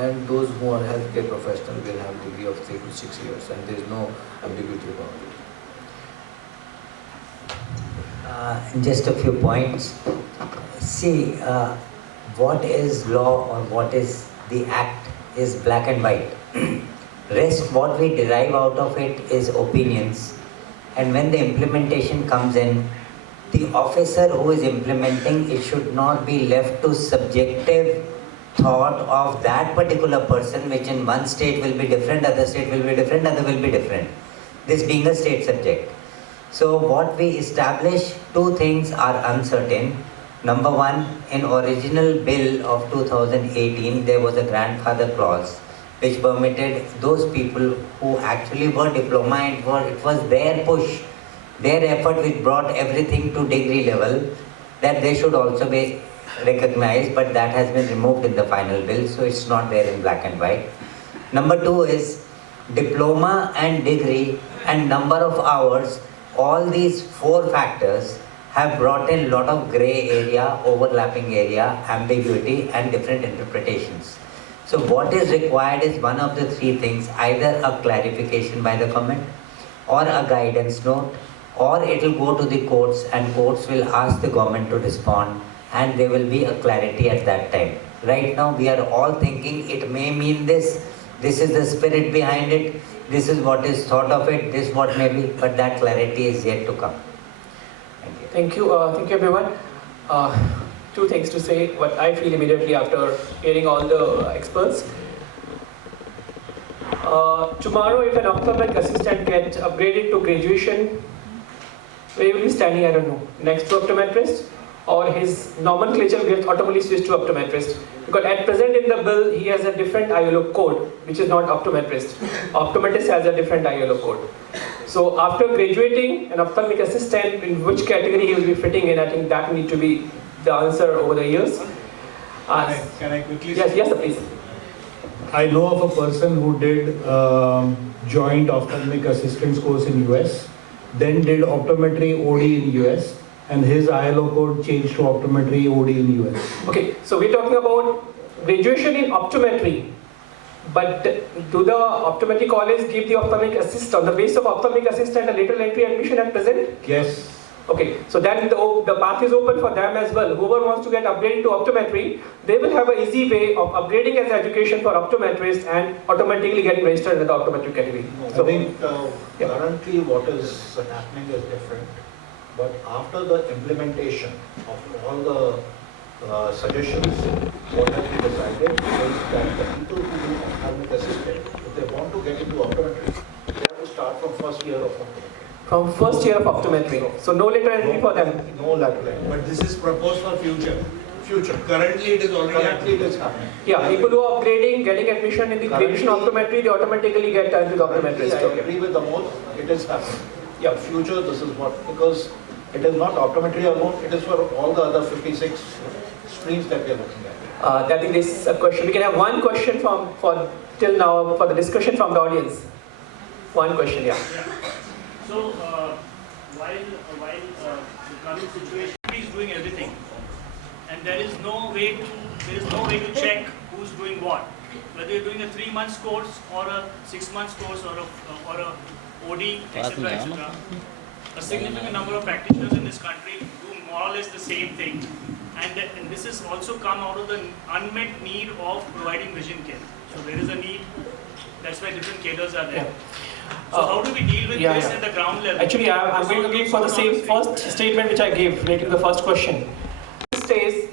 and those who are healthcare professionals will have degree of 3 to 6 years, and there is no ambiguity about it. Just a few points. See, what is law or what is the act is black and white. Rest, what we derive out of it is opinions. And when the implementation comes in, the officer who is implementing it should not be left to subjective thought of that particular person, which in one state will be different, other state will be different, other will be different. This being a state subject. So what we establish, two things are uncertain. Number one, in original bill of 2018, there was a grandfather clause which permitted those people who actually were diploma and it was their push, their effort which brought everything to degree level, that they should also be recognized, but that has been removed in the final bill, so it's not there in black and white. Number two is diploma and degree and number of hours. All these four factors have brought in a lot of gray area, overlapping area, ambiguity and different interpretations. So what is required is one of the three things, either a clarification by the government or a guidance note, or it will go to the courts and courts will ask the government to respond and there will be a clarity at that time. Right now we are all thinking it may mean this, this is the spirit behind it, this is what is thought of it, this what may be, but that clarity is yet to come. Thank you everyone. Two things to say, what I feel immediately after hearing all the experts. Tomorrow if an ophthalmic assistant gets upgraded to graduation, where will be standing, I don't know, next to optometrist, or his nomenclature gets automatically switched to optometrist. Because at present in the bill, he has a different ILO code, which is not optometrist. Optometrist has a different ILO code. So after graduating, an ophthalmic assistant, in which category he will be fitting in, I think that need to be the answer over the years. Can I quickly say? Yes, please. I know of a person who did joint ophthalmic assistance course in US, then did optometry OD in US, and his ILO code changed to optometry OD in US. Okay, so we're talking about graduation in optometry, but do the optometry college give the ophthalmic assistant, on the basis of ophthalmic assistant, a lateral entry admission at present? Yes. Okay, so then the path is open for them as well. Whoever wants to get upgraded to optometry, they will have an easy way of upgrading as education for optometrists and automatically get registered in the optometric category. So I think currently what is happening is different, but after the implementation of all the suggestions, what has been decided is that the people who do ophthalmic assistant, if they want to get into optometry, they have to start from first year of optometry. From first year of optometry. So no lateral entry for them. No lateral entry. But this is proposed for future. Currently it is already happening. Yeah, people who are upgrading, getting admission in the graduation optometry, they automatically get into the optometrist. I agree with the most, it is happening. Yeah. Future, this is what, because it is not optometry alone, it is for all the other 56 streams that we are looking at. I think this is a question. We can have one question till now for the discussion from the audience. One question, yeah. So, while the current situation is doing everything, and there is no way to check who's doing what, whether you're doing a 3 months course or a 6 months course or a OD, etc., etc. A significant number of practitioners in this country do more or less the same thing, and this has also come out of the unmet need of providing vision care. So there is a need. That's why different cadres are there. So how do we deal with this at the ground level? Actually, I'm going to give for the same first statement which I gave related to the first question. He says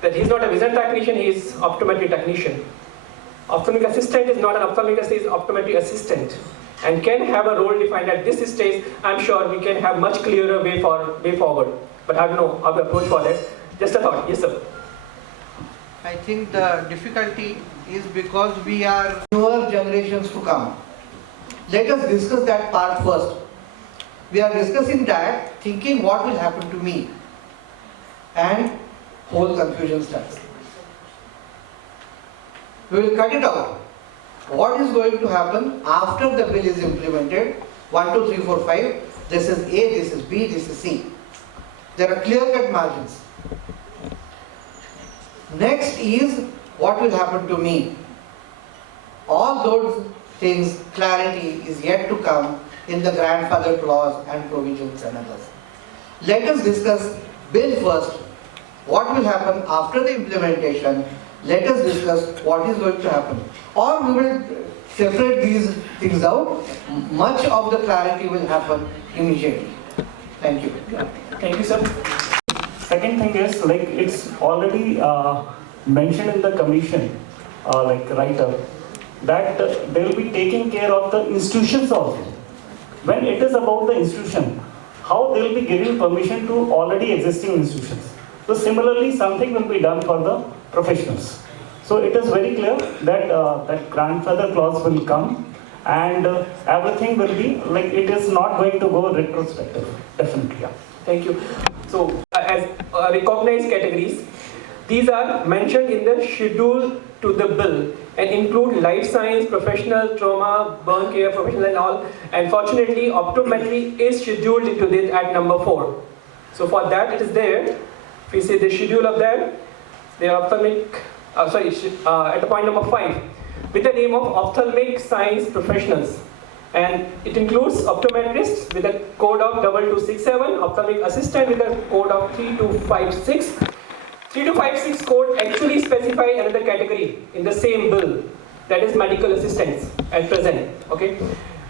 that he's not a vision technician, he is optometry technician. Ophthalmic assistant is not an ophthalmic assistant, he is optometry assistant, and can have a role defined at this stage. I'm sure we can have much clearer way forward. But I don't know how to approach for that. Just a thought. Yes, sir. I think the difficulty is because we are newer generations to come. Let us discuss that part first. We are discussing that, thinking what will happen to me, and whole confusion starts. We will cut it out. What is going to happen after the bill is implemented? 1, 2, 3, 4, 5. This is A, this is B, this is C. There are clear-cut margins. Next is what will happen to me. All those things, clarity is yet to come in the grandfather clause and provisions and others. Let us discuss bill first. What will happen after the implementation? Let us discuss what is going to happen. Or we will separate these things out. Much of the clarity will happen immediately. Thank you. Thank you, sir. Second thing is, like, it's already mentioned in the commission, like write-up, that they will be taking care of the institutions also. When it is about the institution, how they will be giving permission to already existing institutions. So similarly, something will be done for the professionals. So it is very clear that that grandfather clause will come, and everything will be like, it is not going to go retrospective. Definitely, yeah. Thank you. So, as recognized categories, these are mentioned in the schedule to the bill and include life science, professional, trauma, burn care, professional and all. And fortunately, optometry is scheduled into this at number 4. So for that, it is there. If you see the schedule of that, they are ophthalmic, at the point number 5, with the name of Ophthalmic Science Professionals. And it includes optometrists with a code of 2267, ophthalmic assistant with a code of 3256. 3256 code actually specifies another category in the same bill, that is medical assistants at present, okay?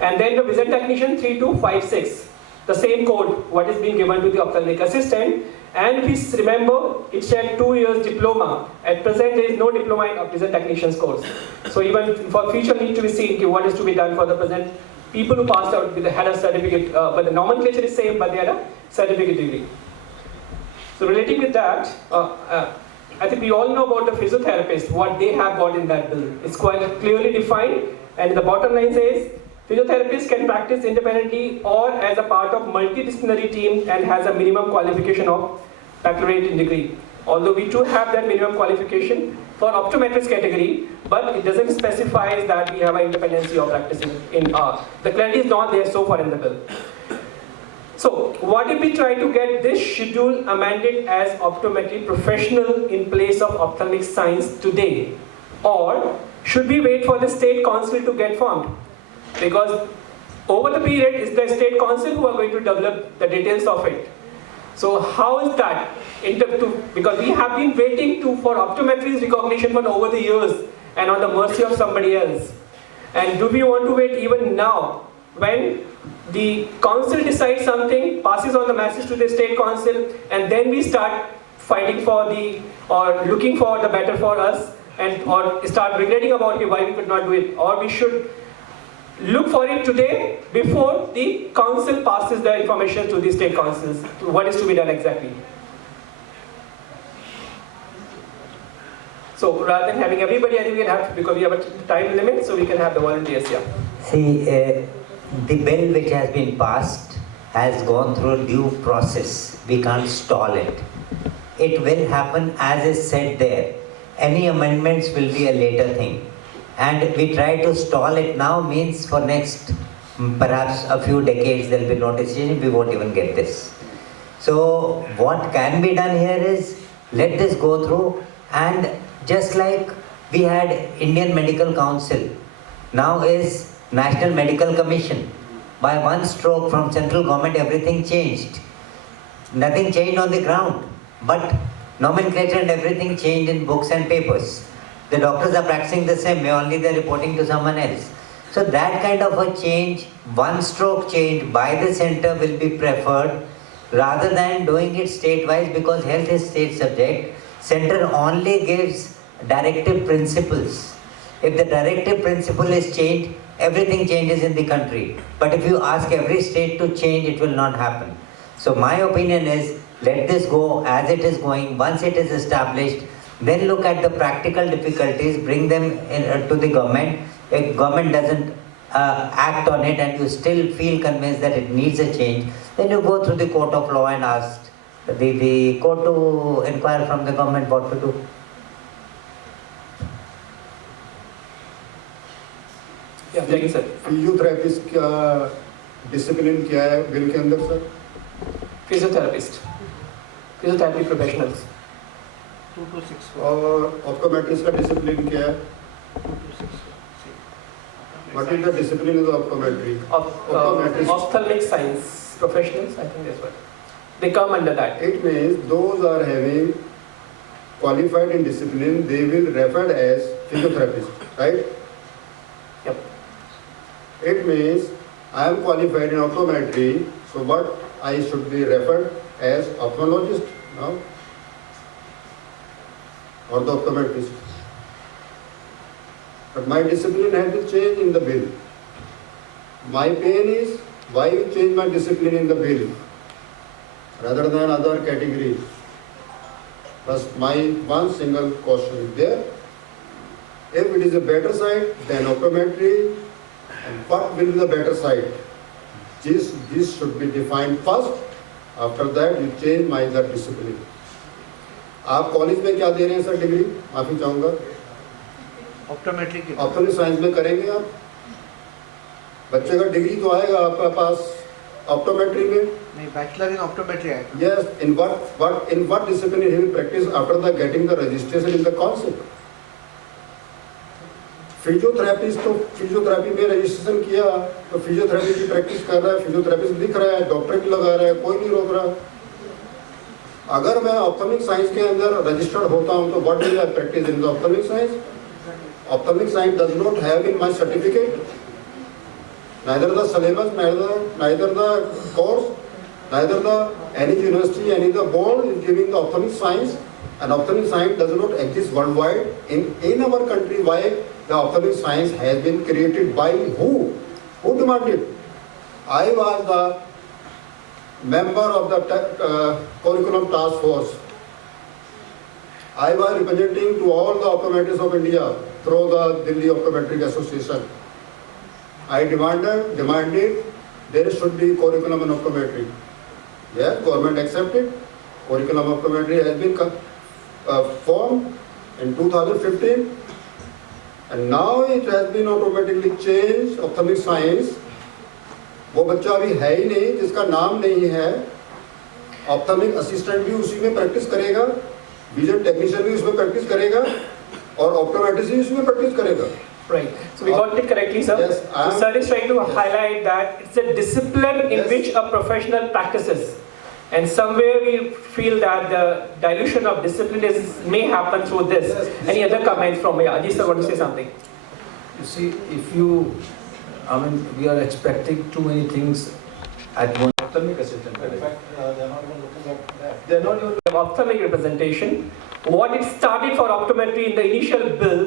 And then the vision technician 3256, the same code what is being given to the ophthalmic assistant. And if you remember, it said 2 years diploma. At present, there is no diploma in vision technician's course. So even for future need to be seen what is to be done for the present people who passed out with had a certificate, but the nomenclature is same, but they had a certificate degree. So relating with that, I think we all know about the physiotherapist, what they have got in that bill. It's quite clearly defined, and the bottom line says, physiotherapists can practice independently or as a part of multidisciplinary team and has a minimum qualification of baccalaureate in degree. Although we do have that minimum qualification for optometrist category, but it doesn't specify that we have an independency of practicing in the clarity is not there so far in the bill. So what if we try to get this schedule amended as optometry professional in place of ophthalmic science today? Or should we wait for the state council to get formed? Because over the period, it's the state council who are going to develop the details of it. So how is that? Because we have been waiting for optometry's recognition for over the years and on the mercy of somebody else. And do we want to wait even now when the council decides something, passes on the message to the state council, and then we start fighting for or looking for the better for us, or start regretting about why we could not do it? Or we should look for it today before the council passes the information to the state councils, what is to be done exactly. So rather than having everybody, I think we can have, because we have a time limit, so we can have the volunteers here. See, the bill which has been passed has gone through due process. We can't stall it. It will happen as is said there. Any amendments will be a later thing. And we try to stall it now means for next perhaps a few decades there will be no decision, we won't even get this. So what can be done here is let this go through, and just like we had Indian Medical Council, now is National Medical Commission. By one stroke from central government everything changed. Nothing changed on the ground, but nomenclature and everything changed in books and papers. The doctors are practicing the same way, only they're reporting to someone else. So that kind of a change, one stroke change by the center will be preferred rather than doing it state-wise, because health is state subject. Center only gives directive principles. If the directive principle is changed, everything changes in the country. But if you ask every state to change, it will not happen. So my opinion is, let this go as it is going. Once it is established, then look at the practical difficulties, bring them to the government. If government doesn't act on it and you still feel convinced that it needs a change, then you go through the court of law and ask the court to inquire from the government what to do. Yeah, thank you, sir. Physiotherapist का discipline क्या है bill के अंदर sir? Physiotherapy professionals. 2 to 6. और optometrist का discipline क्या है? 2 to 6. What is the discipline in the optometry? Ophthalmic Science Professionals, I think that's what. They come under that. It means those are having qualified in discipline, they will referred as physiotherapist, right? Yep. It means I am qualified in optometry, so what I should be referred as ophthalmologist now? Or the optometrist. But my discipline has been changed in the bill. My pain is, why you change my discipline in the bill rather than other categories? Plus my one single question is there. If it is a better side, then optometry, and what will be the better side? This should be defined first. After that, you change my other discipline. आप college में क्या दे रहे हैं sir degree? माफी चाहूँगा। Optometry की optometry science में करेंगे आप? बच्चे का डिग्री तो आएगा आपके पास ऑप्टोमेट्री में? नहीं, बैचलर इन ऑप्टोमेट्री आएगा। Yes, in what discipline he will practice after the getting the registration in the concept? Physiotherapist तो फिजियोथेरेपी में रजिस्ट्रेशन किया तो फिजियोथेरेपी की प्रैक्टिस कर रहा है, फिजियोथेरेपिस्ट लिख रहा है, डॉक्टर भी लगा रहा है, कोई नहीं रोक रहा। अगर मैं ऑप्टोमिक साइंस के अंदर रजिस्टर्ड होता हूं तो what will I practise in the optometric science? Optometric science does not have in my certificate neither the syllabus, neither the course, neither the any university, any the board is giving the ophthalmic science, and ophthalmic science does not exist worldwide. In our country, why the ophthalmic science has been created by who? Who demanded? I was the member of the curriculum task force. I was representing to all the optometrists of India through the Delhi Optometry Association. I demanded there should be curriculum in optometry. Yes, government accepted. Curriculum of optometry has been formed in 2015, and now it has been automatically changed. Ophthalmic science. वो बच्चा अभी है ही नहीं जिसका नाम नहीं है, ऑप्थल्मिक assistant भी उसी में प्रैक्टिस करेगा, विजन टेक्नीशियन भी उसमें प्रैक्टिस करेगा और ऑप्टोमेट्रिस्ट भी उसमें प्रैक्टिस करेगा. Right. So we got it correctly, sir. Yes, so sir is trying to highlight that it's a discipline in which a professional practices, and somewhere we feel that the dilution of discipline may happen through this. Yes. Any other comments from Ajit sir? Want to say something? You see, we are expecting too many things at once. Ophthalmic assistant. In fact, they're not even looking at that. They're not even Ophthalmic representation. What it started for optometry in the initial bill,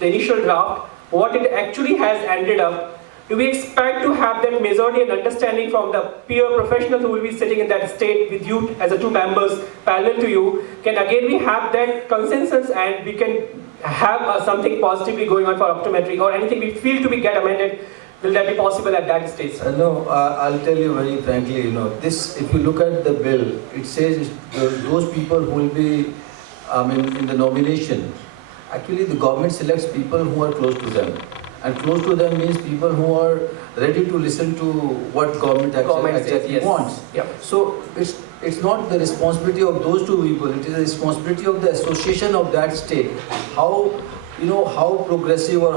the initial draft, what it actually has ended up. Do we expect to have that majority and understanding from the peer professionals who will be sitting in that state with you as the two members parallel to you? Can again we have that consensus and we can have something positively going on for optometry, or anything we feel to be get amended? Will that be possible at that stage? No, I'll tell you very frankly, this, if you look at the bill, it says those people who will be, in the nomination, actually the government selects people who are close to them. And close to them means people who are ready to listen to what government actually wants. Yep. So it's not the responsibility of those two people, it is the responsibility of the association of that state. How progressive or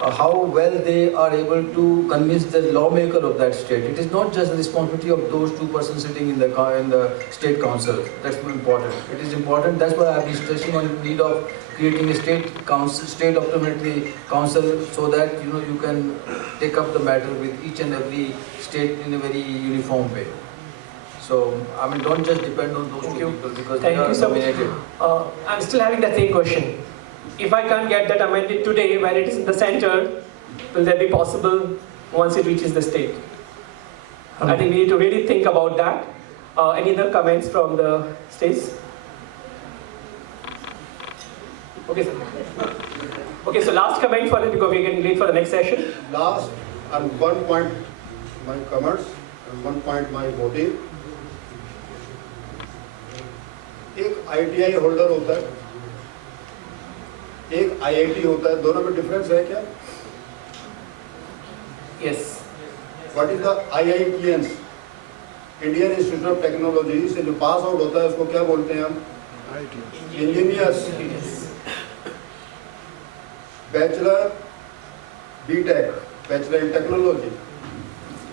how well they are able to convince the lawmaker of that state. It is not just the responsibility of those two persons sitting in the state council. That's important. It is important. That's why I have been stressing on the need of creating a state council, state optometry council, so that you can take up the matter with each and every state in a very uniform way. So don't just depend on those two people because they are nominated. I'm still having the same question. If I can't get that amended today when it is in the center, will that be possible once it reaches the state? I think we need to really think about that. Any other comments from the states? Okay, sir. Okay, so last comment for it because we're getting late for the next session. Last, and 1 point my comments and 1 point my motive. एक ITI holder होता है, एक IIT होता है, दोनों में difference है क्या? Yes. What is the IITians? Indian Institute of Technology से जो पास आउट होता है उसको क्या बोलते हैं हम? Engineers. Bachelor B.Tech, Bachelor in Technology,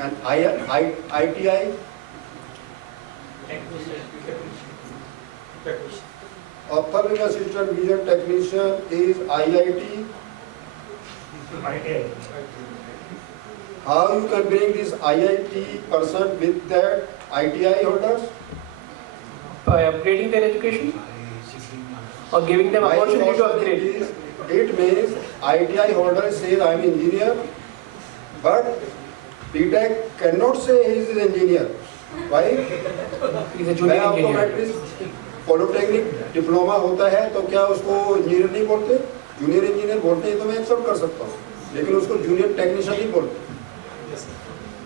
and ITI, Ophthalmic Assistant Vision Technician is IIT. How you can bring this IIT person with that ITI holders? By upgrading their education or giving them My opportunity to question upgrade. is, it means ITI holder says I am engineer, but B.Tech cannot say he is an engineer. Why? He's a junior engineer. Polytechnic diploma होता है तो क्या उसको engineer नहीं बोलते? Junior engineer बोलते हैं तो मैं एक्सेप्ट कर सकता हूँ, लेकिन उसको जूनियर टेक्नीशियन नहीं बोलते.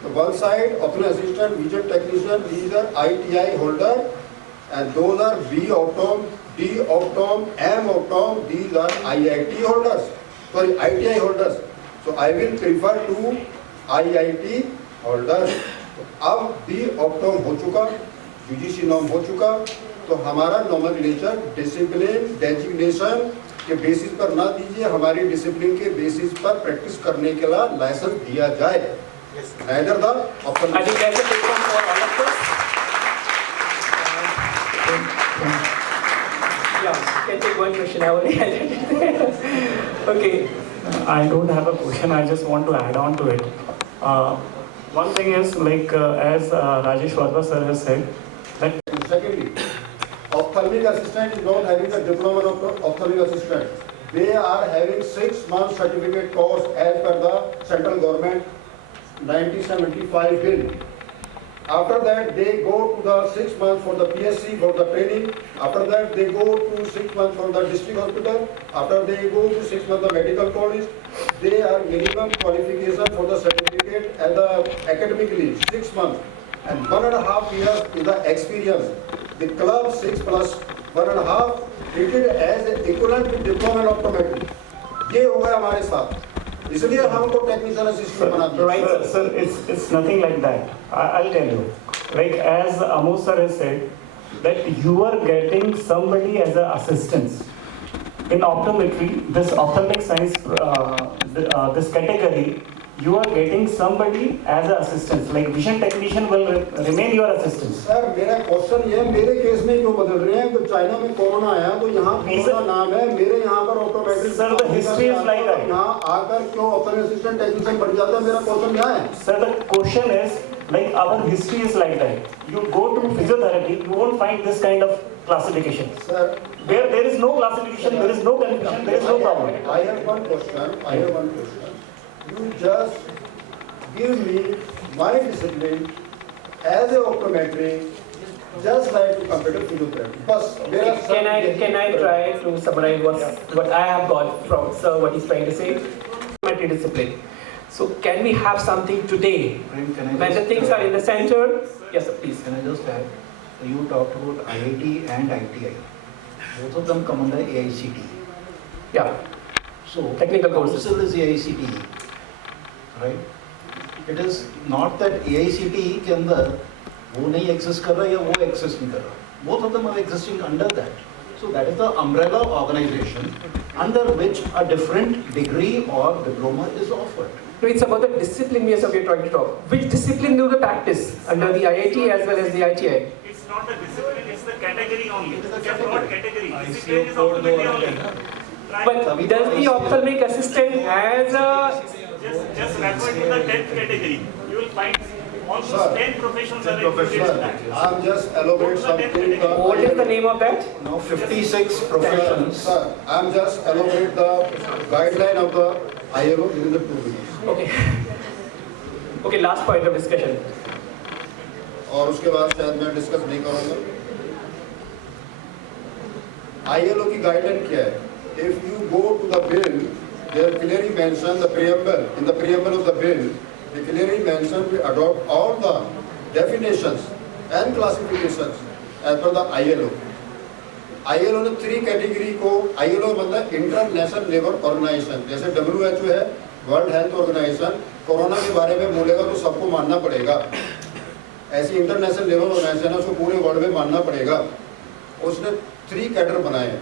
तो वन साइड अपने assistant vision technician, these are ITI holder, and those are B Optom, D Optom, M Optom, these are IIT holders, sorry ITI holders. So I will prefer to IIT holders. अब B Optom हो चुका, UGC norm हो चुका, तो हमारा nomenclature discipline designation के basis पर ना दीजिए, हमारी डिसिप्लिन के बेसिस पर प्रैक्टिस करने के लिए लाइसेंस दिया जाए. Neither the option. I think that's a big one for all of us. Yeah, can take one question. I already had it. Okay. I don't have a question, I just want to add on to it. One thing is, like as Rajesh Wadhwa sir has said, that Secondly, ophthalmic assistant is not having the diploma of ophthalmic assistant. They are having 6 months certificate course as per the central government 1975 bill. After that, they go to the 6 months for the PSC for the training. After that, they go to 6 months for the district hospital. After they go to 6 months of medical college. They are minimum qualification for the certificate and the academically 6 months. And 1.5 years is the experience. The club 6 plus 1.5 treated as equivalent to diploma in optometry. ये हो गया हमारे साथ. इसलिए हमको technician assistant बना दिया. right, sir, it's nothing like that. I'll tell you. Like as Amo sir has said, that you are getting somebody as an assistant. In optometry, this ophthalmic science, this category, you are getting somebody as an assistant. Like vision technician will remain your assistant. Sir मेरा question ये मेरे case में क्यों बदल रहे हैं? तो China में कोरोना आया तो यहाँ कोरोना नाम है, मेरे यहाँ पर ऑटोमेट्रिक. Sir, the history is like that. यहाँ आकर क्यों ऑप्टोमेट्रिक असिस्टेंट टेक्नीशियन बन जाता है? मेरा क्वेश्चन क्या है? Sir, the question is, like our history is like that. You go to physiotherapy, you won't find this kind of classification. Sir, Where there is no classification, there is no confusion, there is no problem. I have one question. You just give me my discipline as a optometry, just like to computer physiotherapy. Bas, Can I try to summarize what I have got from sir, what he's trying to say? Optometry discipline. So can we have something today when the things are in the center? Yes, sir, please. Can I just add? You talked about IIT and ITI. Both of them come under AICTE. Yeah. So Technical courses. Council is AICTE, right? It is not that AICTE के अंदर वो नहीं exist कर रहा या वो exist नहीं कर रहा. Both of them are existing under that. So that is the umbrella organization under which a different degree or diploma is offered. No, it's about the discipline we are trying to talk. Which discipline do they practice under the IIT as well as the ITI? It's not the discipline, it's the category only. It's a broad category. Discipline is optometry only. But does the ophthalmic assistant has a... Just refer to the 10th category. You will find almost 10 professions are included in that. I'm just elaborate something. What is the name of that? Now 56 professions. Sir, I'm just elaborate the guideline of the ILO within the 2 minutes. Okay. Okay, last point of discussion. और उसके बाद शायद मैं discuss नहीं करूँगा. ILO की guideline क्या है? If you go to the bill, they are clearly mentioned the preamble. In the preamble of the bill, they clearly mentioned we adopt all the definitions and classifications as per the ILO. ILO ने 3 category को, ILO मतलब international labour organisation, जैसे WHO है, world health organisation, corona के बारे में बोलेगा तो सबको मानना पड़ेगा. ऐसी इंटरनेशनल लेबर ऑर्गेनाइजेशन है, उसको पूरे वर्ल्ड में मानना पड़ेगा. उसने 3 कैडर बनाए हैं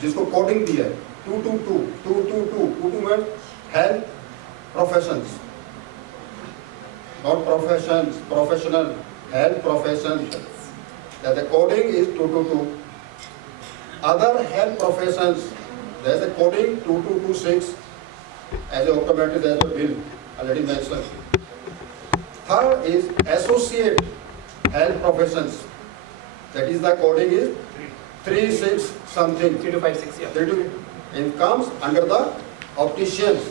जिसको कोडिंग दिया है. 222 में health professions. Not professions, professional, health professions. The coding is 222. Other health professions, there is a coding 2226 as a optometrist, as a bill already mentioned. Third is associate health professions. That is the coding is 36 something. 3256, yeah. 32. It comes under the opticians,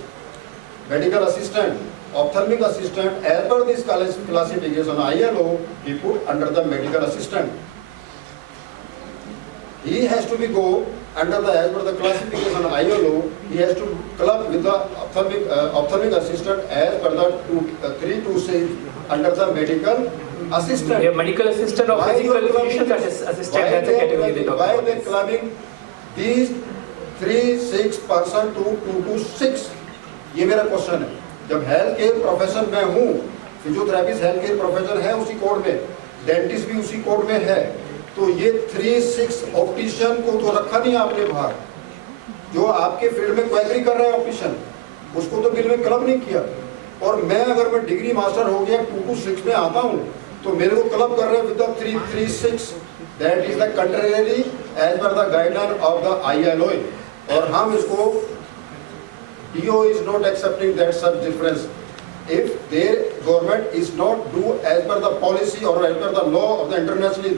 medical assistant, ophthalmic assistant. As per this classification ILO, he put under the medical assistant. He has to be go under the, as per the classification ILO, he has to club with the ophthalmic assistant as per the 326 under the medical assistant. Yeah, medical assistant or physical physician assistant, that's a category they talk Why about. they clubbing these 3-6% to 2-6? ये मेरा question है. जब health care profession में हूँ, physiotherapist health care profession है उसी code में, dentist भी उसी कोड में है, तो ये 3-6 ऑप्टिशियन को तो रखा नहीं आपने बाहर. जो आपके फील्ड में क्वेरी कर रहे हैं ऑप्टिशियन, उसको तो बिल में क्लब नहीं किया. और मैं अगर मैं डिग्री मास्टर हो गया 2-6 में आता हूँ, तो मेरे को क्लब कर रहे हैं with the 3-3-6. That is the contrary as per the guideline of the ILO. और हम इसको DOA is not accepting that such difference. If their government is not do as per the policy or as per the law of the internationally,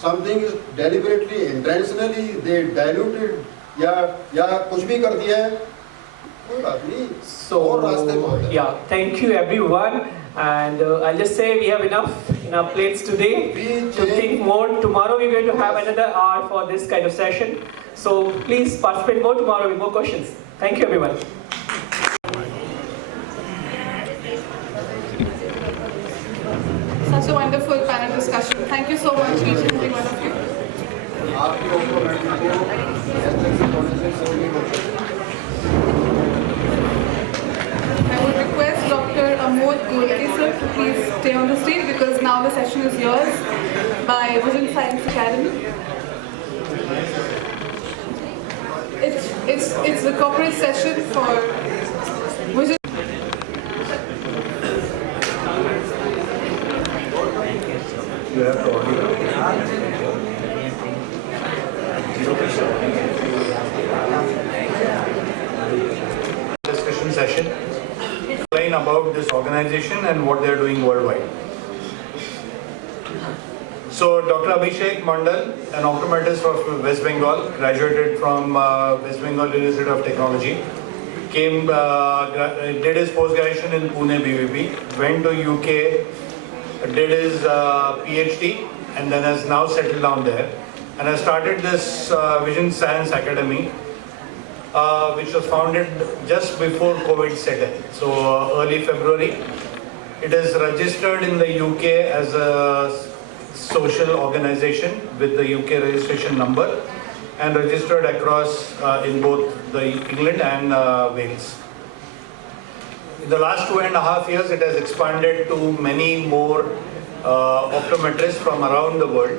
something is deliberately, intentionally they diluted या कुछ भी कर दिया है, कोई बात नहीं. So, और रास्ते बहुत हैं. yeah, thank you everyone. And I'll just say we have enough in our plates today to think more. Tomorrow we're going to have another hour for this kind of session. So please participate more tomorrow with more questions. Thank you everyone. Such a wonderful panel discussion. Thank you so much, each and every one of you. I would request Dr. Amod Golke sir to please stay on the stage because now the session is yours by Vision Science Academy. It's the corporate session for Vision. You have to audio. Discussion session. Explain about this organization and what they are doing worldwide. So, Dr. Abhishek Mandal, an optometrist from West Bengal, graduated from West Bengal University of Technology, came, did his post-graduation in Pune BVP, went to UK, did his PhD, and then has now settled down there. And has started this Vision Science Academy, which was founded just before COVID set in. So early February. It is registered in the UK as a social organization with the UK registration number and registered across in both the England and Wales. In the last 2.5 years, it has expanded to many more optometrists from around the world.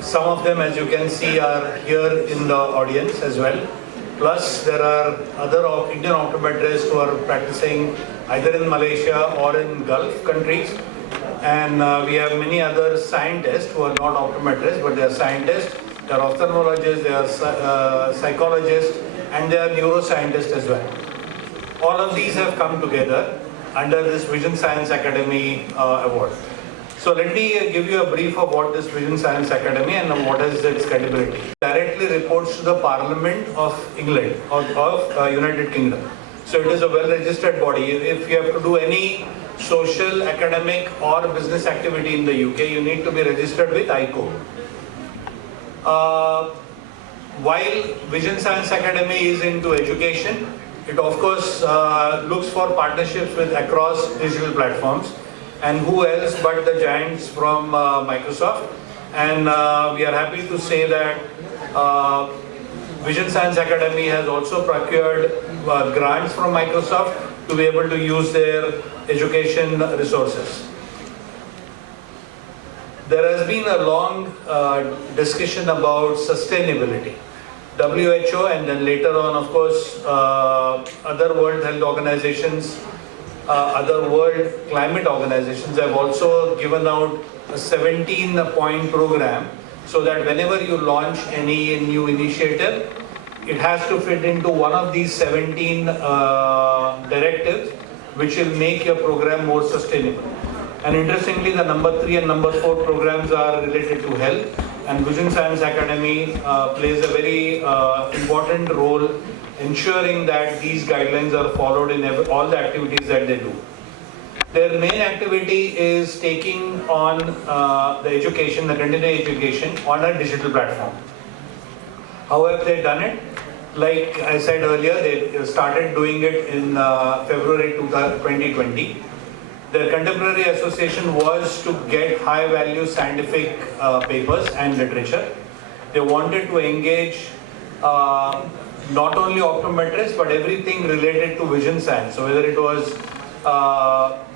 Some of them, as you can see, are here in the audience as well. Plus, there are other Indian optometrists who are practicing either in Malaysia or in Gulf countries. And we have many other scientists who are not optometrists, but they are scientists, they are ophthalmologists, they are psychologists, and they are neuroscientists as well. All of these have come together under this Vision Science Academy award. So let me give you a brief of what this Vision Science Academy and what is its credibility. It directly reports to the Parliament of England or of United Kingdom. So it is a well-registered body. If you have to do any social, academic or business activity in the UK, you need to be registered with ICO. While Vision Science Academy is into education, it of course looks for partnerships with across digital platforms. And who else but the giants from Microsoft. And we are happy to say that Vision Science Academy has also procured grants from Microsoft to be able to use their education resources. There has been a long discussion about sustainability. WHO and then later on, of course, other World Health Organizations other world climate organizations have also given out a 17-point program, so that whenever you launch any new initiative, it has to fit into one of these 17 directives, which will make your program more sustainable. And interestingly, the number 3 and number 4 programs are related to health, and Vision Science Academy plays a very important role ensuring that these guidelines are followed in all the activities that they do. Their main activity is taking on the education, the continuing education on a digital platform. How have they done it? Like I said earlier, they started doing it in February 2020. Their contemporary association was to get high-value scientific papers and literature. They wanted to engage not only optometrists, but everything related to vision science. So whether it was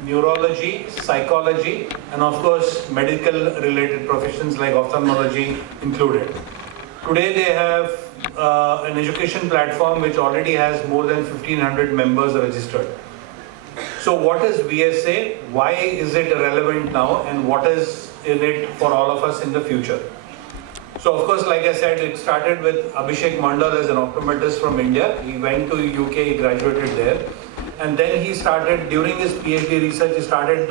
neurology, psychology, and of course medical-related professions like ophthalmology included. Today they have an education platform which already has more than 1,500 members registered. So what is VSA? Why is it relevant now, and what is in it for all of us in the future? So of course, like I said, it started with Abhishek Mandal as an optometrist from India. He went to UK, he graduated there. And then he started, during his PhD research, he started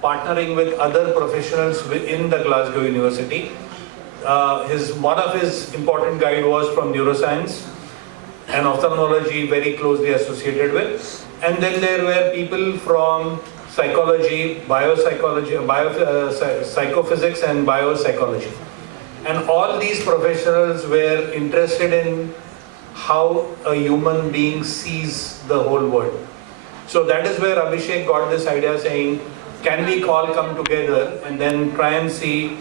partnering with other professionals within the Glasgow University. One of his important guide was from neuroscience and ophthalmology, very closely associated with. And then there were people from psychology, biopsychology, psychophysics and biopsychology. And all these professionals were interested in how a human being sees the whole world. So that is where Abhishek got this idea saying, can we all come together and then try and see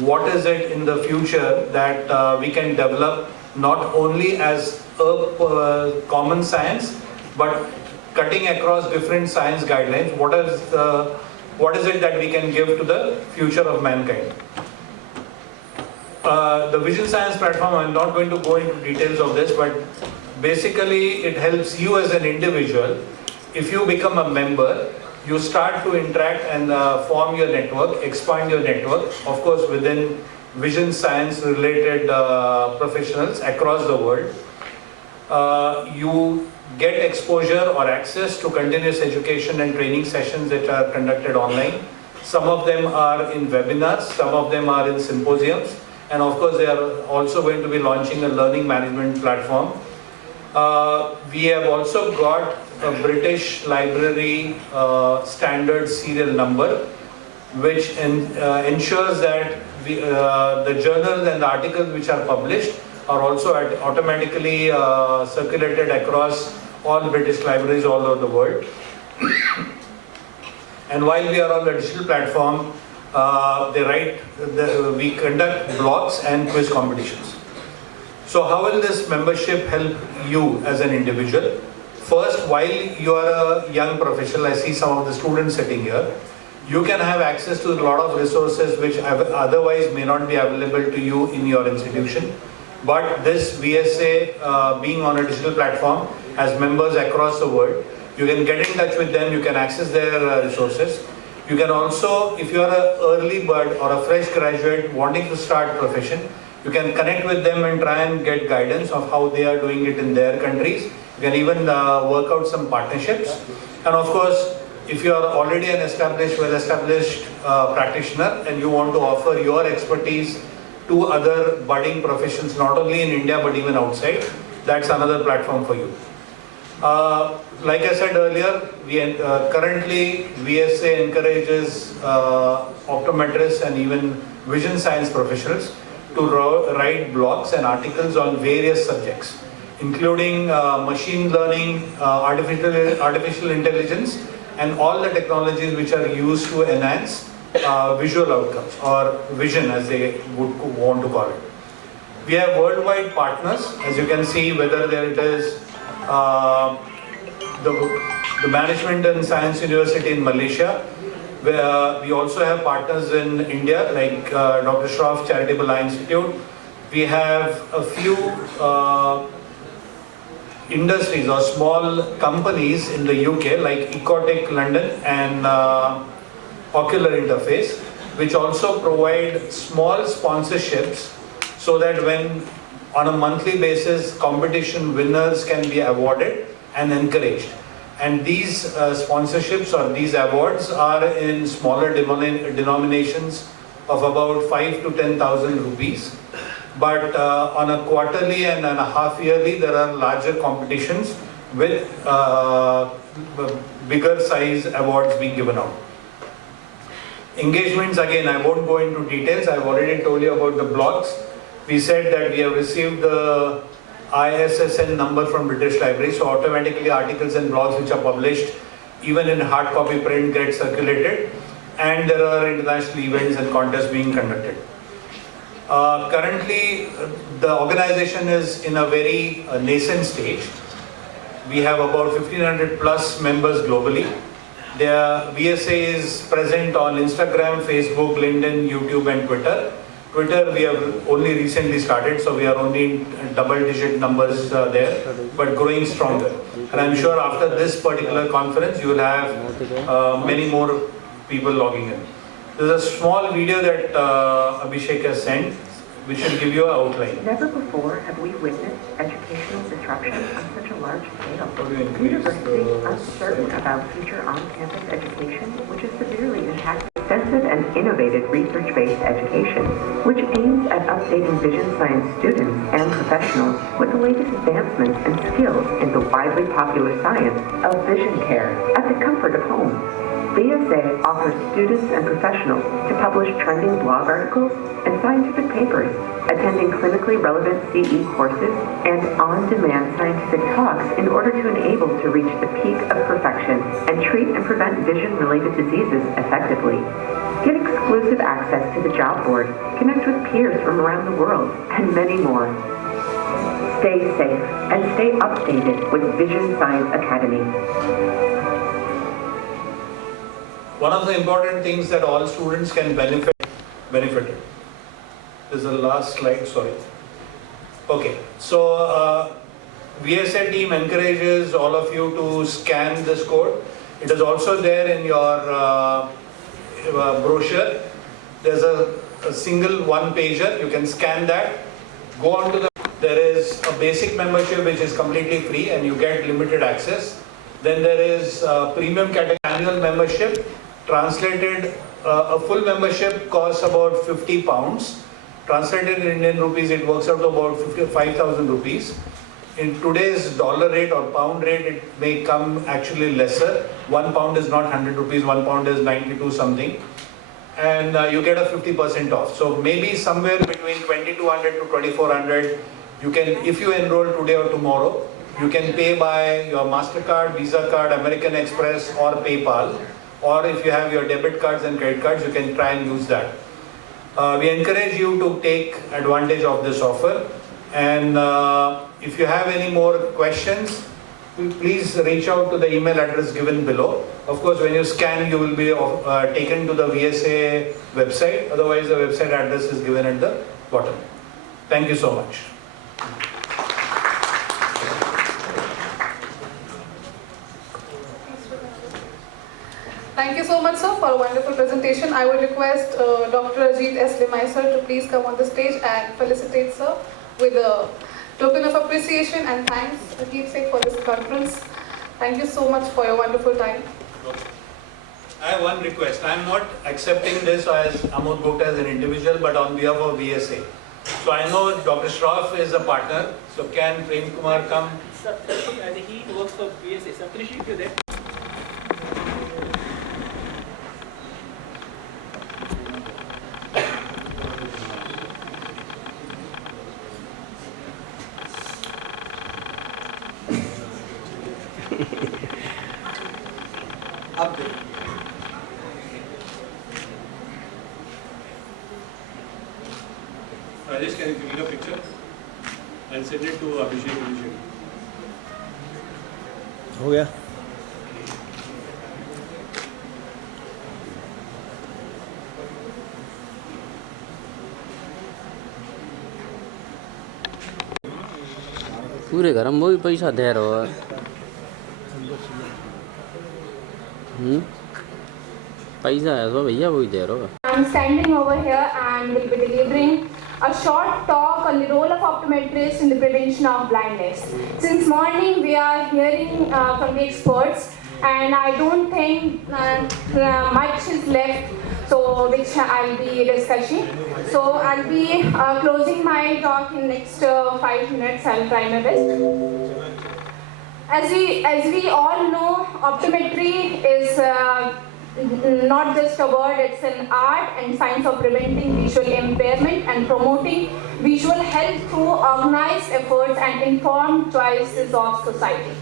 what is it in the future that we can develop not only as a common science, but cutting across different science guidelines. What is it that we can give to the future of mankind? The Vision Science platform, I'm not going to go into details of this, but basically it helps you as an individual. If you become a member, you start to interact and form your network, expand your network, of course within vision science related professionals across the world. You get exposure or access to continuous education and training sessions that are conducted online. Some of them are in webinars, some of them are in symposiums, and of course they are also going to be launching a learning management platform. We have also got a British Library standard serial number, which ensures that the journals and the articles which are published are also automatically circulated across all British libraries all over the world. And while we are on the digital platform, we conduct blogs and quiz competitions. So how will this membership help you as an individual? First, while you are a young professional, I see some of the students sitting here, you can have access to a lot of resources which otherwise may not be available to you in your institution. But this VSA, being on a digital platform, has members across the world. You can get in touch with them, you can access their resources. You can also, if you are an early bird or a fresh graduate wanting to start profession, you can connect with them and try and get guidance of how they are doing it in their countries. You can even work out some partnerships. And of course, if you are already an well-established practitioner and you want to offer your expertise to other budding professions, not only in India but even outside, that's another platform for you. Like I said earlier, currently VSA encourages optometrists and even vision science professionals to write blogs and articles on various subjects, including machine learning, artificial intelligence, and all the technologies which are used to enhance visual outcomes, or vision as they would want to call it. We have worldwide partners, as you can see, whether it is the Management and Science University in Malaysia, where we also have partners in India like Dr. Shroff Charitable Eye Institute. We have a few industries or small companies in the UK like Ecotic London and Ocular Interface, which also provide small sponsorships so that when on a monthly basis competition winners can be awarded and encouraged. And these sponsorships or these awards are in smaller denominations of about 5 to 10,000 rupees. But on a quarterly and on a half yearly, there are larger competitions with bigger size awards being given out. Engagements, again, I won't go into details. I've already told you about the blogs. We said that we have received the ISSN number from British Library, so automatically articles and blogs which are published even in hard copy print get circulated, and there are international events and contests being conducted. Currently, the organization is in a very nascent stage. We have about 1500 plus members globally. The VSA is present on Instagram, Facebook, LinkedIn, YouTube and Twitter. Twitter we have only recently started, so we are only in double-digit numbers there, but growing stronger. And I'm sure after this particular conference, you will have many more people logging in. There's a small video that Abhishek has sent, which will give you an outline. Never before have we witnessed educational disruption on such a large scale. Universities uncertain about future on-campus education, which is severely impacted. Extensive and innovative research-based education, which aims at updating vision science students and professionals with the latest advancements and skills in the widely popular science of vision care at the comfort of home. VSA offers students and professionals to publish trending blog articles and scientific papers, attending clinically relevant CE courses and on-demand scientific talks in order to enable to reach the peak of perfection and treat and prevent vision-related diseases effectively. Get exclusive access to the job board, connect with peers from around the world, and many more. Stay safe and stay updated with Vision Science Academy. One of the important things that all students can benefit. This is the last slide, sorry. Okay, so VSA team encourages all of you to scan this code. It is also there in your brochure. There's a single one-pager. You can scan that. Go on to there is a basic membership which is completely free and you get limited access. Then there is a premium category annual membership. Translated, a full membership costs about 50 pounds. Translated in Indian rupees, it works out to about 5,000 rupees. In today's dollar rate or pound rate, it may come actually lesser. 1 pound is not 100 rupees, 1 pound is 92 something. And you get a 50% off. So maybe somewhere between 2200 to 2400, you can, if you enroll today or tomorrow, you can pay by your MasterCard, Visa card, American Express or PayPal. Or if you have your debit cards and credit cards, you can try and use that. We encourage you to take advantage of this offer. And if you have any more questions, please reach out to the email address given below. Of course, when you scan, you will be taken to the VSA website. Otherwise, the website address is given at the bottom. Thank you so much. Thank you so much, sir, for a wonderful presentation. I would request Dr. Ajit S. Limai, sir, to please come on the stage and felicitate, sir, with a token of appreciation and thanks, keepsake, for this conference. Thank you so much for your wonderful time. I have one request. I am not accepting this as Amod Gupta as an individual, but on behalf of VSA. So I know Dr. Shroff is a partner. So can Prem Kumar come? Saptarshi, as he works for VSA. Saptarshi, if you're there. Rajesh, can you click a picture and send it to Abhishek immediately? हो गया पूरे घर में वो भी पैसा दे रहा है। पैसा है तो भैया वही दे रहा है। I'm standing over here and will be delivering a short talk on the role of optometrists in the prevention of blindness. Since morning we are hearing from the experts, and I don't think much is left, so which I'll be discussing. So I'll be closing my talk in next 5 minutes. I'll try my best. As we all know, optometry is not just a word, it's an art and science of preventing visual impairment and promoting visual health through organized efforts and informed choices of society.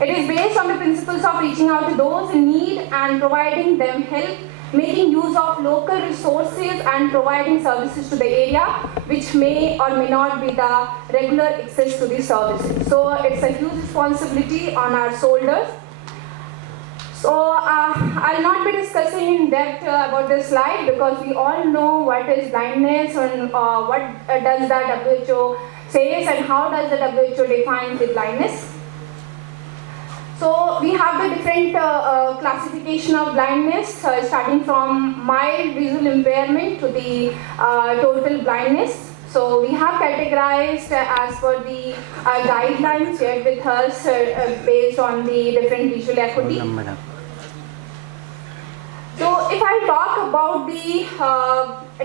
It is based on the principles of reaching out to those in need and providing them help, making use of local resources and providing services to the area which may or may not be the regular access to the services. So it's a huge responsibility on our shoulders. So I'll not be discussing in depth about this slide because we all know what is blindness and what does the WHO says and how does the WHO define the blindness. So we have the different classification of blindness, starting from mild visual impairment to the total blindness. So we have categorized as per the guidelines shared with us based on the different visual acuity. So if I talk about the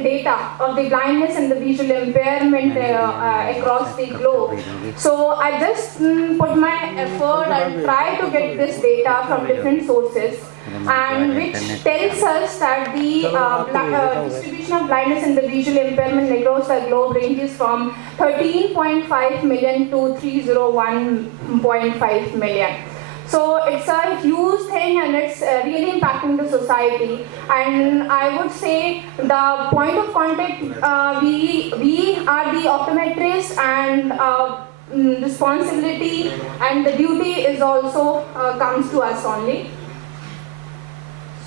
data of the blindness and the visual impairment across the globe, so I just put my effort and try to get this data from different sources, and which tells us that the distribution of blindness and the visual impairment across the globe ranges from 13.5 million to 301.5 million. So it's a huge thing and it's really impacting the society. And I would say the point of contact, we are the optometrists, and responsibility and the duty is also comes to us only.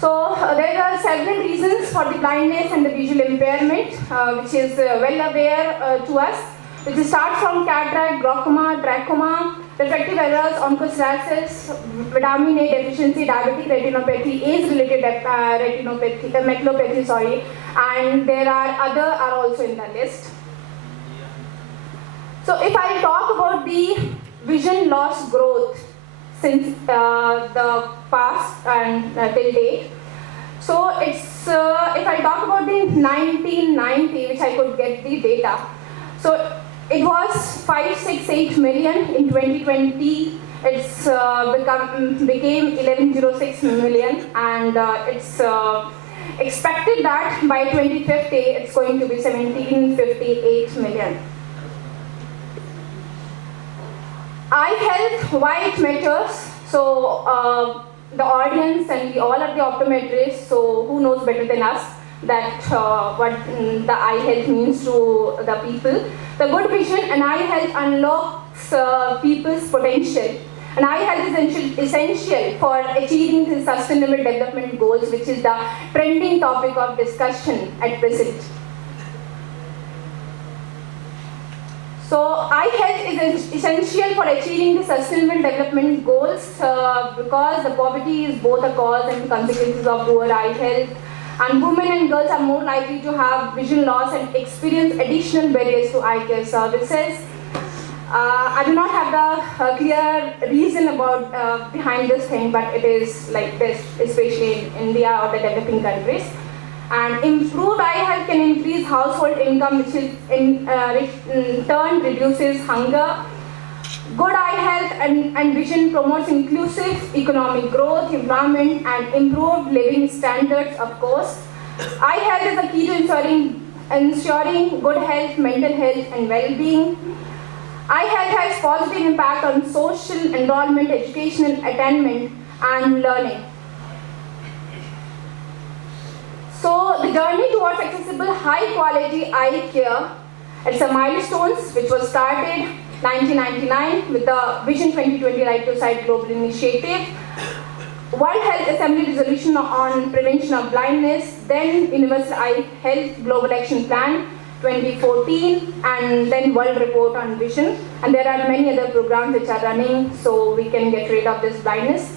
So there are several reasons for the blindness and the visual impairment, which is well aware to us, which starts from cataract, glaucoma, trachoma, refractive errors, onchocerciasis, vitamin A deficiency, diabetic retinopathy, age-related maculopathy, and there are also in the list. So if I talk about the vision loss growth since the past and till date, so it's if I talk about the 1990, which I could get the data, so it was 568 million. In 2020, it's became 1106 million, and it's expected that by 2050 it's going to be 1758 million. Eye health, why it matters? So the audience and we all are the optometrists, so who knows better than us that what the eye health means to the people. The good vision and eye health unlocks people's potential. And eye health is essential for achieving the sustainable development goals, which is the trending topic of discussion at present. So eye health is essential for achieving the sustainable development goals because the poverty is both a cause and consequences of poor eye health. And women and girls are more likely to have vision loss and experience additional barriers to eye care services. I do not have the clear reason about behind this thing, but it is like this, especially in India or the developing countries. And improved eye health can increase household income, which is in turn reduces hunger. Good eye health and vision promotes inclusive economic growth, employment, and improved living standards, of course. Eye health is the key to ensuring good health, mental health, and well-being. Eye health has positive impact on social enrollment, educational attainment, and learning. So the journey towards accessible, high-quality eye care, it's a milestone which was started 1999 with the Vision 2020 Right to Sight Global Initiative, World Health Assembly Resolution on Prevention of Blindness, then Universal Eye Health Global Action Plan, 2014, and then World Report on Vision. And there are many other programs which are running so we can get rid of this blindness.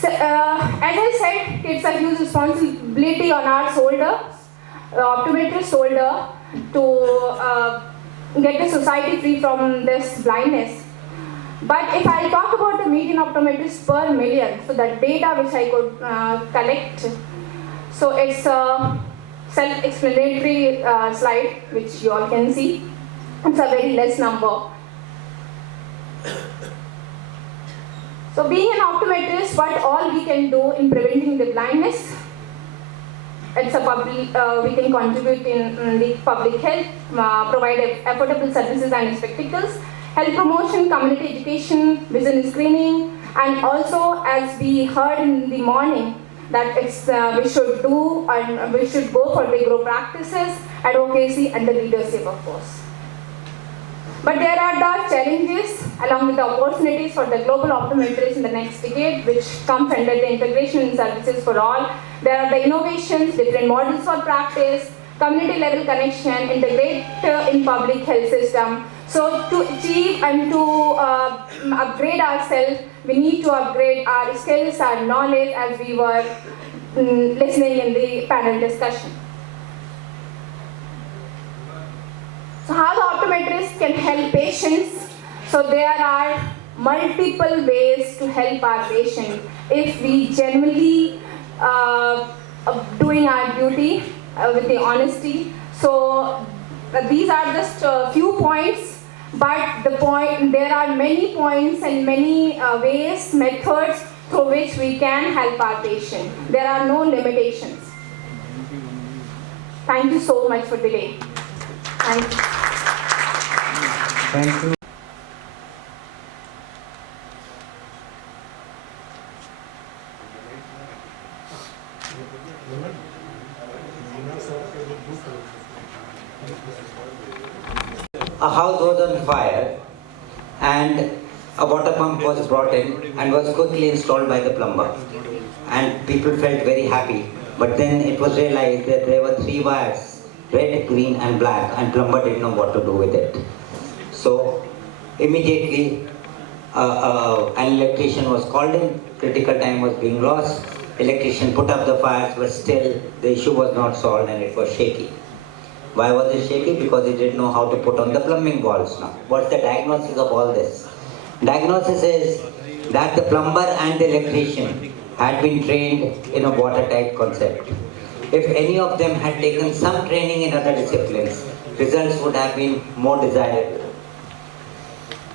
So, as I said, it's a huge responsibility on our shoulder, optometrist shoulder, to get the society free from this blindness. But if I talk about the median optometrists per million, so the data which I could collect, so it's a self-explanatory slide which you all can see. It's a very less number. So being an optometrist, what all we can do in preventing the blindness? It's a public, we can contribute in the public health, provide affordable services and spectacles, health promotion, community education, vision screening, and also, as we heard in the morning, that it's, we should do and we should go for the grow practices, advocacy, and the leadership, of course. But there are the challenges along with the opportunities for the global optometrists in the next decade, which comes under the integration in services for all. There are the innovations, different models for practice, community level connection, integrate in public health system. So to achieve and to upgrade ourselves, we need to upgrade our skills, our knowledge, as we were listening in the panel discussion. So how the optometrist can help patients? So there are multiple ways to help our patient if we genuinely doing our duty with the honesty. So these are just a few points, but there are many points and many ways, methods through which we can help our patient. There are no limitations. Thank you so much for today. Thank you. Thank you. A house was on fire and a water pump was brought in and was quickly installed by the plumber. And people felt very happy. But then it was realized that there were 3 wires, red, green and black, and plumber didn't know what to do with it. So immediately an electrician was called in, critical time was being lost, electrician put up the fires, but still the issue was not solved and it was shaky. Why was it shaky? Because he didn't know how to put on the plumbing valves now. What's the diagnosis of all this? Diagnosis is that the plumber and the electrician had been trained in a watertight concept. If any of them had taken some training in other disciplines, results would have been more desirable.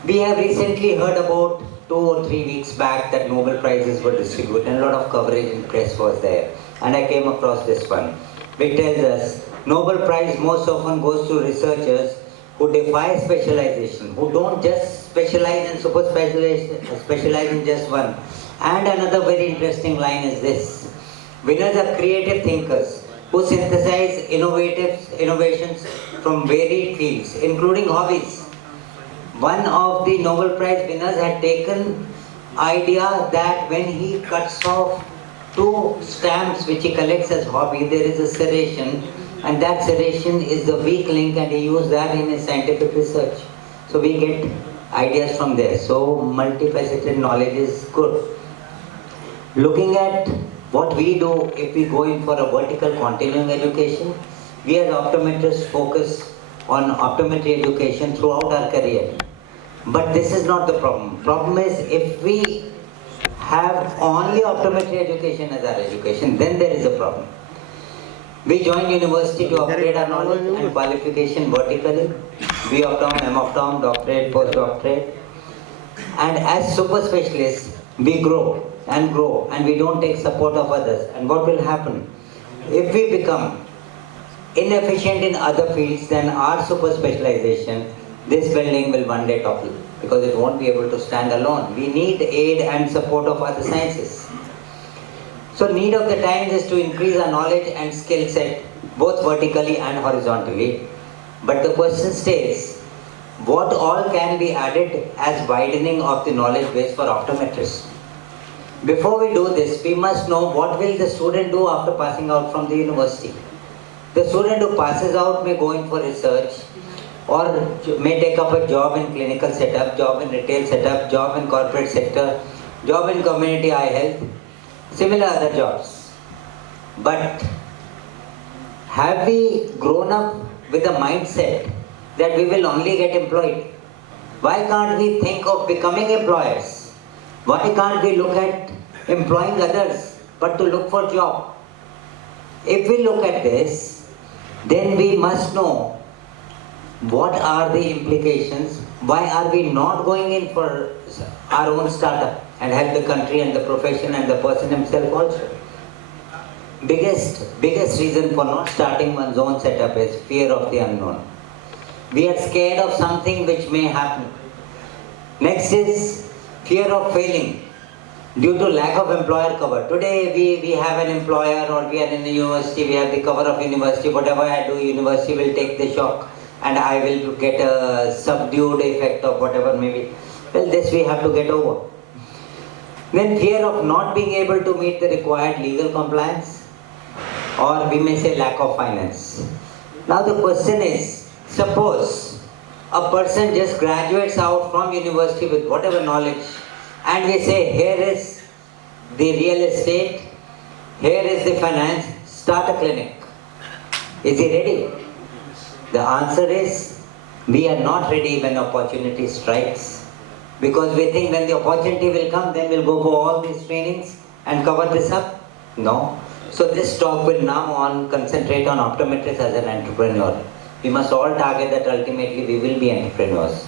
We have recently heard about 2 or 3 weeks back that Nobel Prizes were distributed and a lot of coverage in press was there. And I came across this one, which tells us Nobel Prize most often goes to researchers who defy specialization, who don't just specialize and super specialize in just one. And another very interesting line is this: winners are creative thinkers who synthesize innovations from varied fields, including hobbies. One of the Nobel Prize winners had taken idea that when he cuts off 2 stamps which he collects as hobby, there is a serration, and that serration is the weak link, and he used that in his scientific research. So we get ideas from there. So multifaceted knowledge is good. Looking at what we do if we go in for a vertical continuing education, we as optometrists focus on optometry education throughout our career. But this is not the problem. Problem is if we have only optometry education as our education, then there is a problem. We joined university to upgrade our knowledge and qualification vertically. B Optom, M Optom, doctorate, postdoctorate. And as super specialists, we grow, and we don't take support of others. And what will happen? If we become inefficient in other fields, then our super specialization, this building will one day topple because it won't be able to stand alone. We need aid and support of other sciences. So need of the times is to increase our knowledge and skill set both vertically and horizontally. But the question stays, what all can be added as widening of the knowledge base for optometrists? Before we do this, we must know what will the student do after passing out from the university. The student who passes out may go in for research or may take up a job in clinical setup, job in retail setup, job in corporate sector, job in community eye health, similar other jobs. But have we grown up with a mindset that we will only get employed? Why can't we think of becoming employers? Why can't we look at employing others but to look for job? If we look at this, then we must know what are the implications. Why are we not going in for our own startup and help the country and the profession and the person himself also? Biggest reason for not starting one's own setup is fear of the unknown. We are scared of something which may happen. Next is fear of failing due to lack of employer cover. Today we have an employer, or we are in a university, we have the cover of university. Whatever I do, university will take the shock and I will get a subdued effect of whatever maybe. Well, this we have to get over. Then fear of not being able to meet the required legal compliance, or we may say lack of finance. Now the question is, suppose a person just graduates out from university with whatever knowledge, and we say, here is the real estate, here is the finance, start a clinic. Is he ready? The answer is, we are not ready when opportunity strikes. Because we think when the opportunity will come, then we'll go for all these trainings and cover this up. No. So this talk will now concentrate on optometrists as an entrepreneur. We must all target that ultimately we will be entrepreneurs.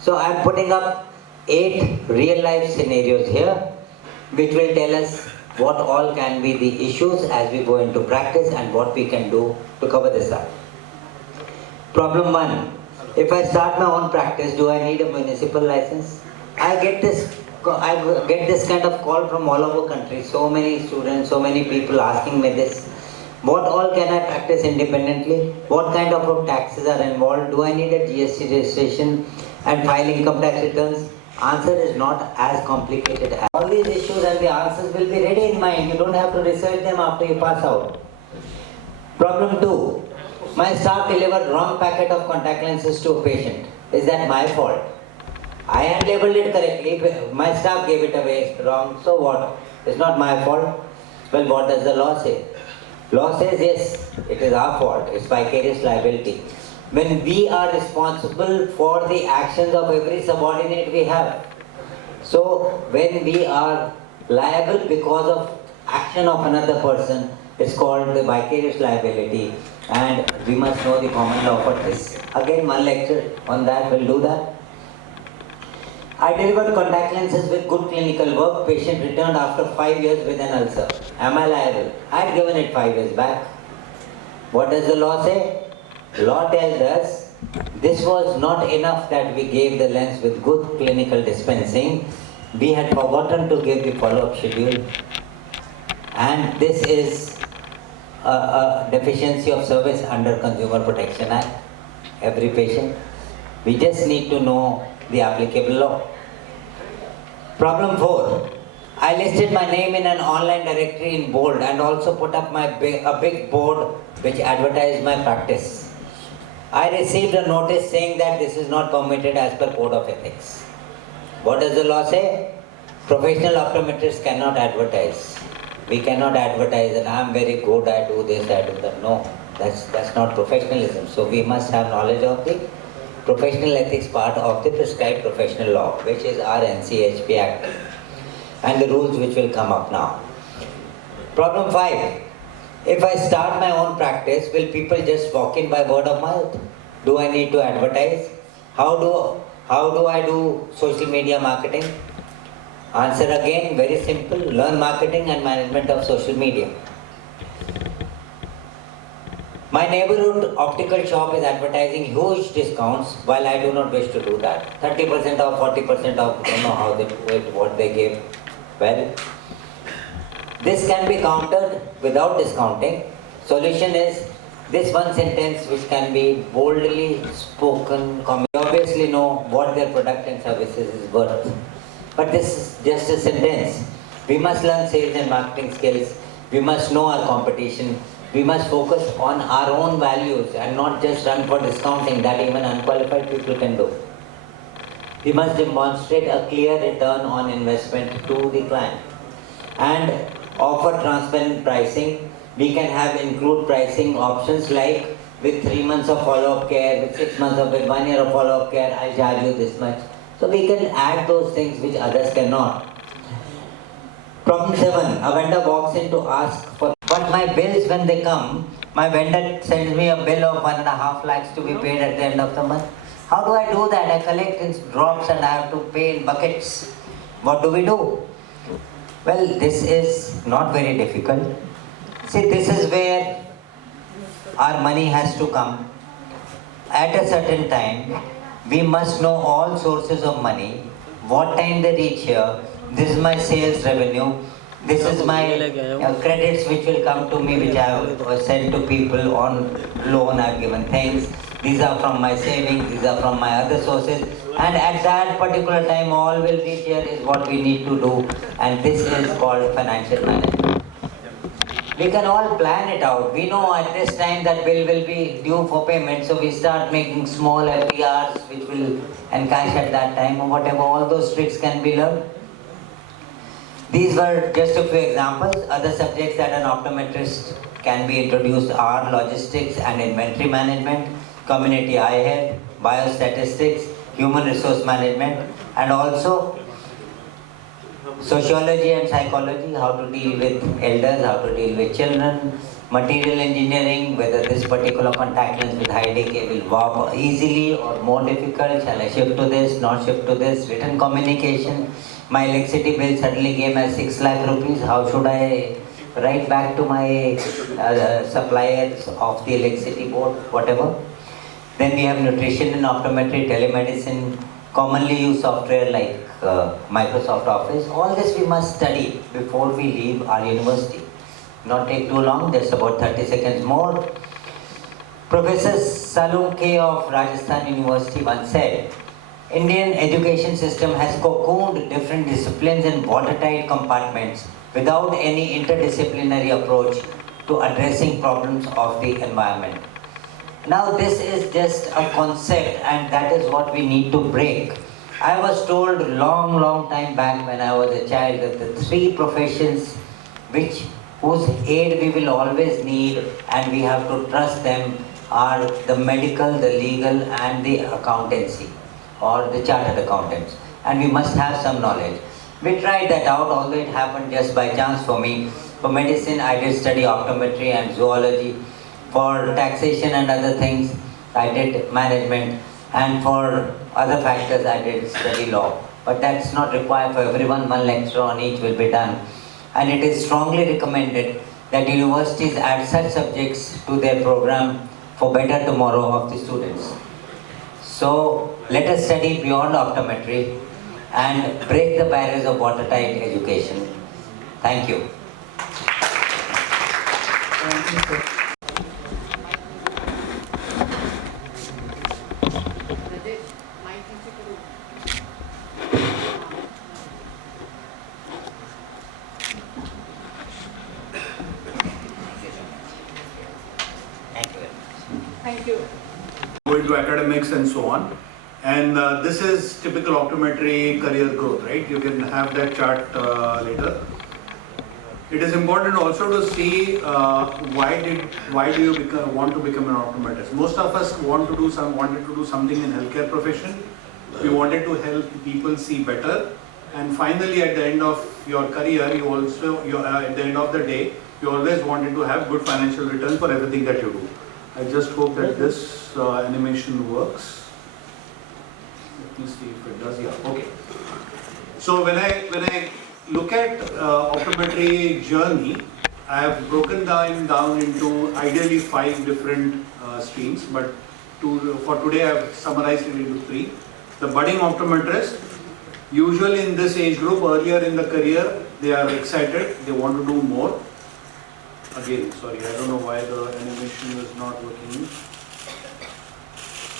So I am putting up 8 real life scenarios here, which will tell us what all can be the issues as we go into practice and what we can do to cover this up. Problem 1. If I start my own practice, do I need a municipal license? I get this kind of call from all over country. So many students, so many people asking me this. What all can I practice independently? What kind of taxes are involved? Do I need a GST registration and file income tax returns? Answer is not as complicated as all these issues, and the answers will be ready in mind. You don't have to research them after you pass out. Problem 2. My staff delivered wrong packet of contact lenses to a patient. Is that my fault? I had labeled it correctly. My staff gave it away wrong. So what? It's not my fault. Well, what does the law say? Law says yes, it is our fault. It's vicarious liability. When we are responsible for the actions of every subordinate we have. So when we are liable because of action of another person, it's called the vicarious liability, and we must know the common law for this. Again, one lecture on that, we'll do that. I delivered contact lenses with good clinical work. Patient returned after 5 years with an ulcer. Am I liable? I had given it 5 years back. What does the law say? Law tells us this was not enough that we gave the lens with good clinical dispensing. We had forgotten to give the follow-up schedule. And this is a deficiency of service under Consumer Protection Act. Every patient. We just need to know the applicable law. Problem 4. I listed my name in an online directory in bold and also put up a big board which advertised my practice. I received a notice saying that this is not permitted as per Code of Ethics. What does the law say? Professional optometrists cannot advertise. We cannot advertise that I am very good, I do this, I do that. No, that's not professionalism. So we must have knowledge of the professional ethics part of the prescribed professional law, which is our NCAHCP Act, and the rules which will come up now. Problem 5. If I start my own practice, will people just walk in by word of mouth? Do I need to advertise? How do I do social media marketing? Answer again, very simple. Learn marketing and management of social media. My neighborhood optical shop is advertising huge discounts, while I do not wish to do that. 30% off, 40% off, don't know how they do it, what they give. Well, this can be countered without discounting. Solution is this one sentence which can be boldly spoken. You obviously know what their product and services is worth. But this is just a sentence. We must learn sales and marketing skills. We must know our competition. We must focus on our own values and not just run for discounting that even unqualified people can do. We must demonstrate a clear return on investment to the client and offer transparent pricing. We can have include pricing options like with 3 months of follow-up care, with 6 months of, with 1 year of follow-up care, I'll charge you this much. So we can add those things which others cannot. Problem 7, a vendor walks in to ask for, but my bills when they come, my vendor sends me a bill of 1.5 lakhs to be paid at the end of the month. How do I do that? I collect in drops and I have to pay in buckets. What do we do? Well, this is not very difficult. See, this is where our money has to come. At a certain time, we must know all sources of money, what time they reach here, this is my sales revenue, this is my credits which will come to me, which I have sent to people on loan, I have given things. These are from my savings, these are from my other sources. And at that particular time, all will reach here is what we need to do. And this is called financial management. We can all plan it out. We know at this time that bill will be due for payment, so we start making small FDRs which will encash at that time or whatever. All those tricks can be learned. These were just a few examples. Other subjects that an optometrist can be introduced are logistics and inventory management, community eye health, biostatistics, human resource management, and also sociology and psychology, how to deal with elders, how to deal with children, material engineering, whether this particular contact lens with high decay will warp easily or more difficult, shall I shift to this, not shift to this, written communication, my electricity bill suddenly came as 6 lakh rupees, how should I write back to my suppliers of the electricity board, whatever. Then we have nutrition and optometry, telemedicine, commonly used software like Microsoft Office. All this we must study before we leave our university. Not take too long, just about 30 seconds more. Professor Salung K of Rajasthan University once said, Indian education system has cocooned different disciplines in watertight compartments without any interdisciplinary approach to addressing problems of the environment. Now this is just a concept and that is what we need to break. I was told long time back when I was a child that the 3 professions whose aid we will always need and we have to trust them are the medical, the legal and the accountancy or the chartered accountants. And we must have some knowledge. We tried that out, although it happened just by chance for me. For medicine, I did study optometry and zoology. For taxation and other things, I did management. And for other factors, I did study law. But that's not required for everyone. 1 lecture on each will be done. And it is strongly recommended that universities add such subjects to their program for better tomorrow of the students. So let us study beyond optometry and break the barriers of watertight education. Thank you. Thank you, sir. Thank you. Going to academics and so on. And this is typical optometry career growth, right? You can have that chart later. It is important also to see why do you want to become an optometrist. Most of us wanted to do something in healthcare profession. We wanted to help people see better. And finally, at the end of your career, at the end of the day, you always wanted to have good financial return for everything that you do. I just hope that this animation works. Let me see if it does. Yeah, okay. So when I look at optometry journey, I have broken down into ideally 5 different streams, but for today I have summarized it into 3. The budding optometrist, usually in this age group, earlier in the career, they are excited, they want to do more. Again, sorry, I don't know why the animation is not working.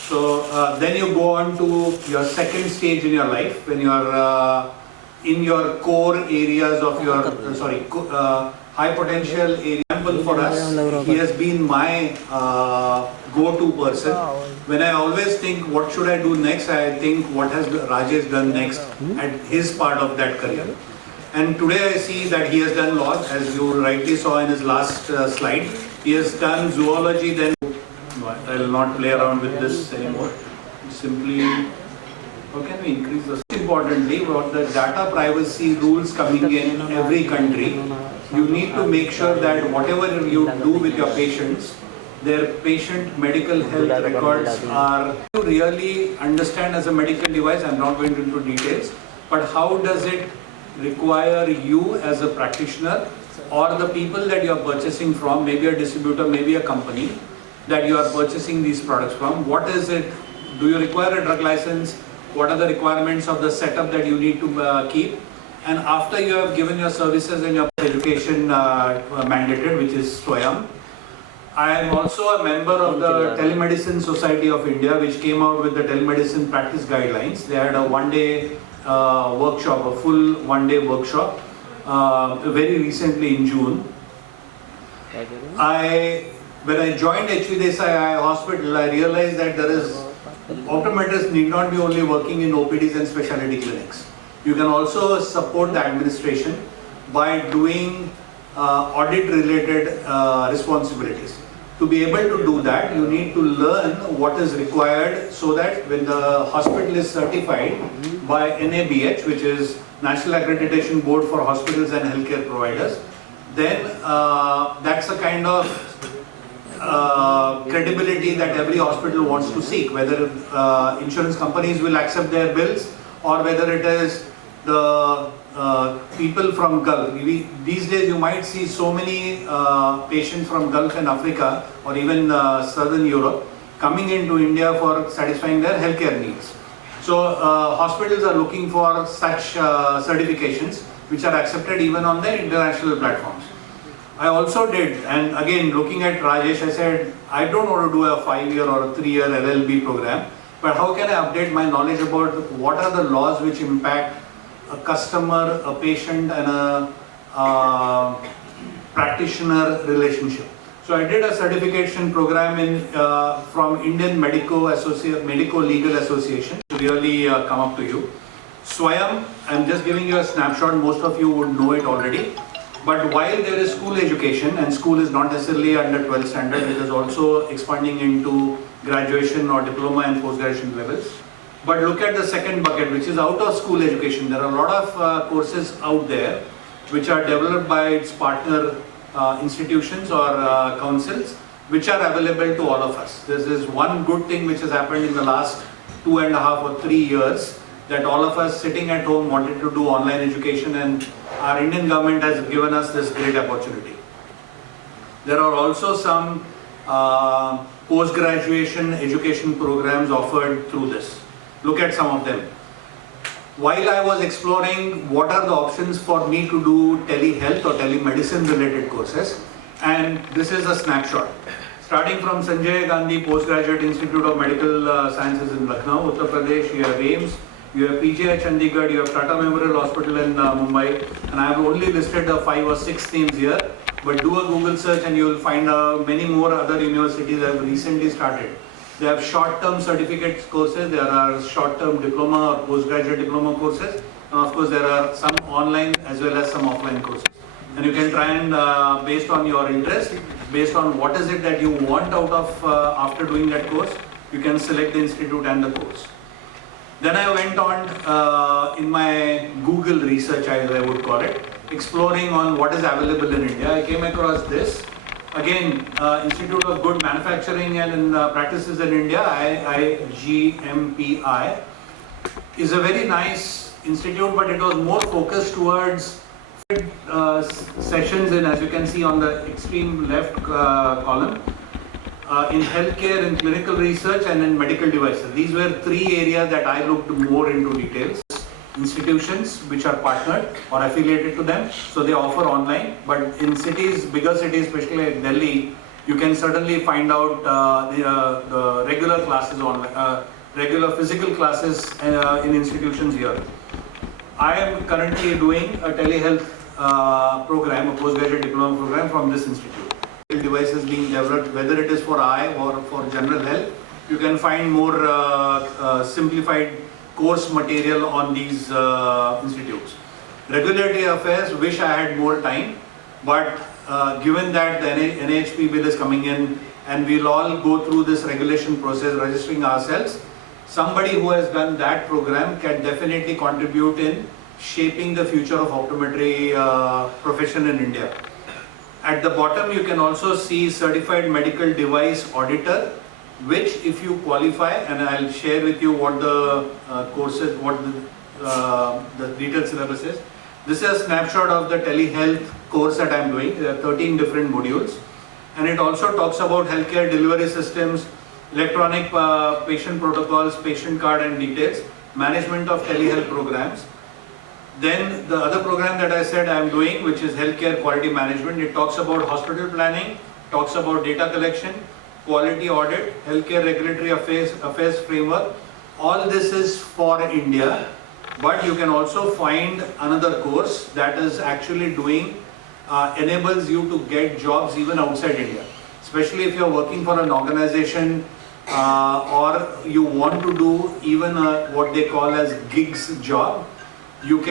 So then you go on to your second stage in your life, when you are in your core areas of your, high potential area. I'm example for us. He has been my go-to person. When I always think what should I do next, I think what has Rajesh done next at his part of that career. And today I see that he has done law, as you rightly saw in his last slide. He has done zoology, then I will not play around with this anymore. Simply, how can we increase this? Importantly, what the data privacy rules coming in every country, you need to make sure that whatever you do with your patients, their patient medical health records are to really understand as a medical device. I'm not going into details, but how does it require you as a practitioner or the people that you are purchasing from, maybe a distributor, maybe a company that you are purchasing these products from, what is it? Do you require a drug license? What are the requirements of the setup that you need to keep? And after you have given your services and your education mandated, which is Swayam, I am also a member of the Telemedicine Society of India, which came out with the telemedicine practice guidelines. They had a one-day workshop, a full one-day workshop, very recently in June. When I joined HV Desai Eye Hospital, I realized that optometrists need not be only working in OPDs and specialty clinics. You can also support the administration by doing audit-related responsibilities. To be able to do that, you need to learn what is required so that when the hospital is certified by NABH, which is National Accreditation Board for Hospitals and Healthcare Providers, then that's a kind of credibility that every hospital wants to seek, whether insurance companies will accept their bills or whether it is the people from Gulf. These days you might see so many patients from Gulf and Africa or even Southern Europe coming into India for satisfying their healthcare needs. So hospitals are looking for such certifications which are accepted even on the international platforms. I also did, and again looking at Rajesh, I said, I don't want to do a 5-year or a 3-year LLB program, but how can I update my knowledge about what are the laws which impact a customer, a patient and a practitioner relationship. So I did a certification program from Indian Medico Legal Association to really come up to you. Swayam, I'm just giving you a snapshot, most of you would know it already. But while there is school education, and school is not necessarily under 12th standard, it is also expanding into graduation or diploma and post-graduation levels. But look at the second bucket, which is out of school education. There are a lot of courses out there which are developed by its partner institutions or councils, which are available to all of us. This is one good thing which has happened in the last 2.5 or 3 years, that all of us sitting at home wanted to do online education, and our Indian government has given us this great opportunity. There are also some post-graduation education programs offered through this. Look at some of them. While I was exploring what are the options for me to do telehealth or telemedicine related courses, and this is a snapshot. Starting from Sanjay Gandhi Postgraduate Institute of Medical Sciences in Lucknow, Uttar Pradesh, you have AIMS, you have PGI Chandigarh, you have Tata Memorial Hospital in Mumbai, and I have only listed 5 or 6 names here, but do a Google search and you will find many more other universities that have recently started. They have short-term certificate courses, there are short-term diploma or postgraduate diploma courses, and of course there are some online as well as some offline courses. And you can try and, based on your interest, based on what is it that you want out of after doing that course, you can select the institute and the course. Then I went on in my Google research, as I would call it, exploring on what is available in India. I came across this. Again, Institute of Good Manufacturing and Practices in India, IIGMPI, is a very nice institute, but it was more focused towards sessions in, as you can see on the extreme left column, in healthcare, in clinical research and in medical devices. These were 3 areas that I looked more into details. Institutions which are partnered or affiliated to them, so they offer online, but in cities, bigger cities, especially like Delhi, you can certainly find out the regular classes online, regular physical classes in institutions here. I am currently doing a telehealth program, a postgraduate diploma program from this institute. Devices being developed, whether it is for eye or for general health, you can find more simplified course material on these institutes. Regulatory affairs, wish I had more time, but given that the NAHP bill is coming in and we'll all go through this regulation process, registering ourselves, somebody who has done that program can definitely contribute in shaping the future of optometry profession in India. At the bottom, you can also see certified medical device auditor, which if you qualify, and I'll share with you what the courses, what the detailed syllabus is. This is a snapshot of the telehealth course that I'm doing. There are 13 different modules, and it also talks about healthcare delivery systems, electronic patient protocols, patient card and details, management of telehealth programs. Then the other program that I said I'm doing, which is healthcare quality management, it talks about hospital planning, talks about data collection, quality audit, healthcare regulatory affairs framework. All this is for India, but you can also find another course that is actually doing, enables you to get jobs even outside India. Especially if you're working for an organization or you want to do even what they call as gigs job, you can